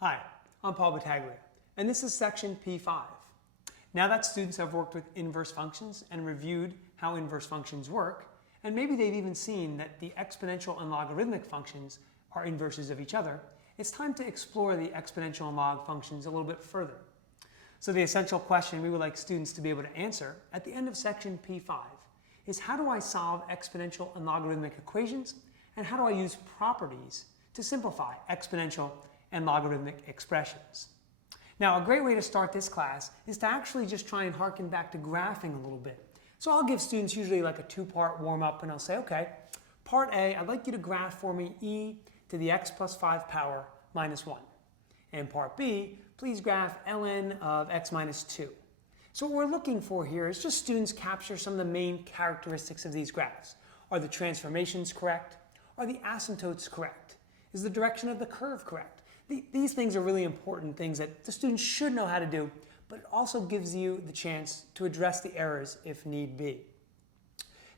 Hi, I'm Paul Battaglia, and this is section P5. Now that students have worked with inverse functions and reviewed how inverse functions work, and maybe they've even seen that the exponential and logarithmic functions are inverses of each other, it's time to explore the exponential and log functions a little bit further. So the essential question we would like students to be able to answer at the end of section P5 is, how do I solve exponential and logarithmic equations, and how do I use properties to simplify exponential and logarithmic expressions? Now, a great way to start this class is to actually just try and harken back to graphing a little bit. So I'll give students usually like a two-part warm-up, and I'll say, okay, part A, I'd like you to graph for me e to the x plus 5 power minus 1. And part B, please graph ln of x minus 2. So what we're looking for here is just students capture some of the main characteristics of these graphs. Are the transformations correct? Are the asymptotes correct? Is the direction of the curve correct? These things are really important things that the students should know how to do, but it also gives you the chance to address the errors if need be.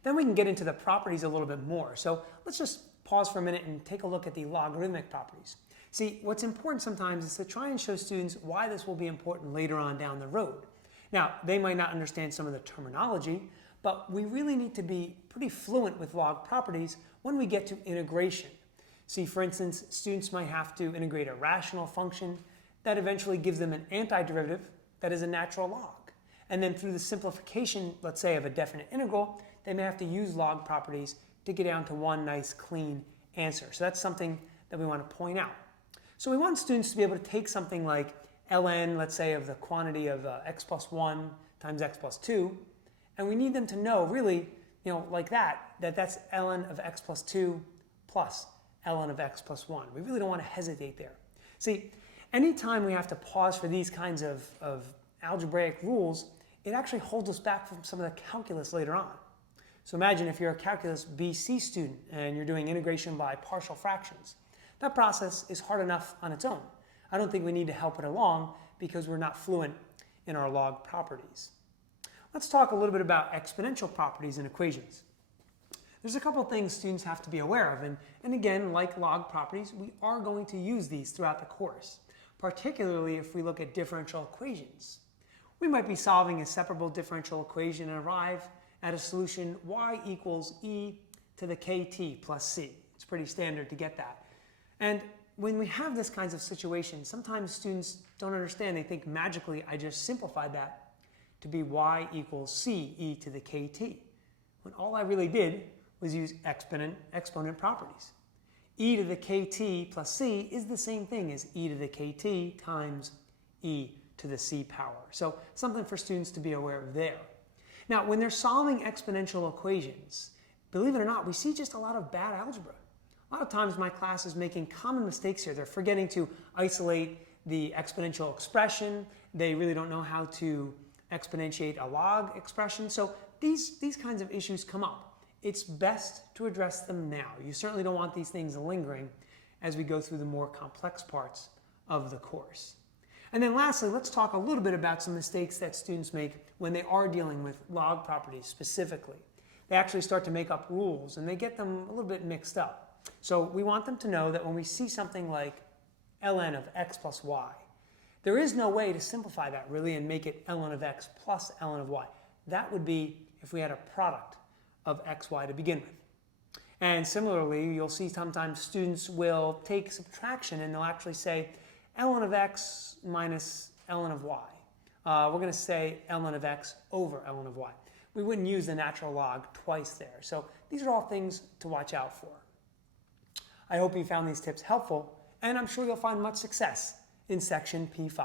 Then we can get into the properties a little bit more. So let's just pause for a minute and take a look at the logarithmic properties. See, what's important sometimes is to try and show students why this will be important later on down the road. Now, they might not understand some of the terminology, but we really need to be pretty fluent with log properties when we get to integration. See, for instance, students might have to integrate a rational function that eventually gives them an antiderivative that is a natural log. And then through the simplification, let's say, of a definite integral, they may have to use log properties to get down to one nice clean answer. So that's something that we want to point out. So we want students to be able to take something like ln, let's say, of the quantity of x plus 1 times x plus 2, and we need them to know really, like that's ln of x plus 2 plus ln of x plus 1. We really don't want to hesitate there. See, anytime we have to pause for these kinds of algebraic rules, it actually holds us back from some of the calculus later on. So imagine if you're a calculus BC student and you're doing integration by partial fractions. That process is hard enough on its own. I don't think we need to help it along because we're not fluent in our log properties. Let's talk a little bit about exponential properties in equations. There's a couple things students have to be aware of, and again, like log properties, we are going to use these throughout the course, particularly if we look at differential equations. We might be solving a separable differential equation and arrive at a solution y equals e to the kt plus c. It's pretty standard to get that. And when we have this kinds of situation, sometimes students don't understand. They think magically I just simplified that to be y equals c e to the kt, when all I really did was use exponent properties. E to the kt plus c is the same thing as e to the kt times e to the c power. So something for students to be aware of there. Now, when they're solving exponential equations, believe it or not, we see just a lot of bad algebra. A lot of times my class is making common mistakes here. They're forgetting to isolate the exponential expression. They really don't know how to exponentiate a log expression. So these kinds of issues come up. It's best to address them now. You certainly don't want these things lingering as we go through the more complex parts of the course. And then lastly, let's talk a little bit about some mistakes that students make when they are dealing with log properties specifically. They actually start to make up rules and they get them a little bit mixed up. So we want them to know that when we see something like ln of x plus y, there is no way to simplify that really and make it ln of x plus ln of y. That would be if we had a product of x, y to begin with. And similarly, you'll see sometimes students will take subtraction and they'll actually say ln of x minus ln of y. We're going to say ln of x over ln of y. We wouldn't use the natural log twice there. So these are all things to watch out for. I hope you found these tips helpful, and I'm sure you'll find much success in section P5.